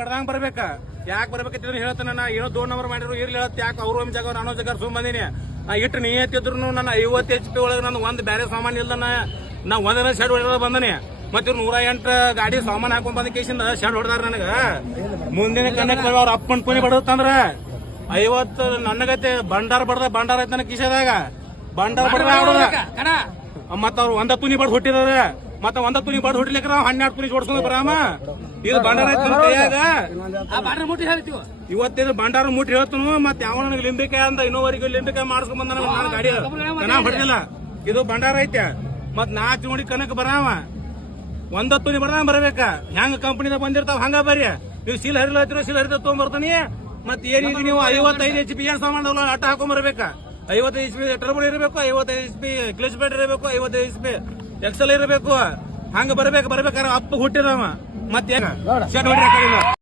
ಬಡ್ದಂಗ್ ಬರ್ಬೇಕ ಯಾಕೆ ಬರ್ಬೇಕಂತ ಹೇಳ್ತಾನ ನಾ ಏನೋ 2 ನಂಬರ್ ಮಾಡಿದ್ರು ಇರ್ಲಿ ಹೇಳತ್ ಯಾಕೆ ಅವ್ರು ಒಂದ್ ಜಾಗ ನಾನು ಜಾಗ ಸುಮ್ ಬಂದಿನಿ ನಾ ಇಟ್ಟು ನಿಯತ್ತಿದ್ರು ನನ್ನ 50 HP ಒಳಗೆ ನಾನು ಒಂದ್ ಬೇರೆ ಸಾಮಾನು ಇಲ್ಲ ನಾ ಒಂದರ ಶೆಡ್ ಹೊಡೆದ ಬಂದನಿ ಮತ್ತೆ 108 ಗಾಡಿ ಸಾಮಾನು ಹಾಕೊಂಡ್ ಬಂದ ಕೇಸಿಂದ ಶೆಡ್ ಹೊಡೆದಾರ ನನಗ ಮುಂದಿನ ಕಣ್ಣಕ್ ಅವ್ರ ಅಪ್ಪನ್ ಕುನಿ ಬಡದಂದ್ರ 50 ನನಗೈತೆ ಬಂಡಾರ ಐತೆ ನನ್ನ ಕಿಶದಾಗ ಬಂಡಾರ ಬಡ್ದ ಮತ್ತ ಅವ್ರು 1 ತುನಿ ಬಡ್ ಹುಟ್ಟಿದಾರ ಮತ್ತ 1 ತುನಿ ಬಡ್ ಹುಟ್ಟಿಲಿಕ್ಕೆ 12 ತುನಿ ಜೋಡ್ಸ್ಕೊಂಡ್ ಬರಾಮ ಇದು ಬಂಡಾರ ಐತೆ ಕೈಯಾಗ ಇವತ್ತೇನು ಬಂಡಾರ ಮುಟ್ಟಿ ಹೇಳ್ತನು ಮತ್ತೆ ಯಾವ ನನಗೆ ಲಿಂಬಿಕಾಯಿ ಅಂತ ಇನ್ನೋವರೆಗೂ ಲಿಂಬಿಕಾಯಿ ಮಾಡಿಸ್ಕೊಂಡ್ ಬಂದ ನಾನು ಗಾಡಿ ಕನ ಹೊಡೆದಿಲ್ಲ ಇದು ಬಂಡಾರ ಐತೆ ಮತ್ 4 ನೋಡಿ ಕನಕ್ ಬರಾಮ 1 ತುನಿ ಬಡ್ದ ಬರ್ಬೇಕ ಹೆಂಗ ಕಂಪನಿದಾಗ ಬಂದಿರ್ತಾವ ಹಂಗ ಬರ್ರಿ ನೀವು ಸೀಲ್ ಹರಿಲತ್ತಿರೋ ಸೀಲ್ ಹರಿದ ತಗೊಂಡ್ಬರ್ತಾನಿ ಮತ್ ಏನೀಗ ನೀವು 55 HP ಏನ್ ಸಾಮಾನು ಅಟ್ಟ ಹಾಕೊಂಡ್ ಬರ್ಬೇಕ 55 HP ಟರ್ಬೋ ಇರಬೇಕು 55 HP ಕ್ಲಚ್ ಪ್ಲೇಟ್ ಇರಬೇಕು 55 HP ಎಕ್ಸೆಲ್ ಇರಬೇಕು ಹಂಗ ಬರ್ಬೇಕಾರೆ ಅಪ್ಪ ಹುಟ್ಟಿದವ ಮತ್ತೆ ಶೆಡ್ ಹೊಡಿಯಕ್ಕಾಗಿಲ್ಲ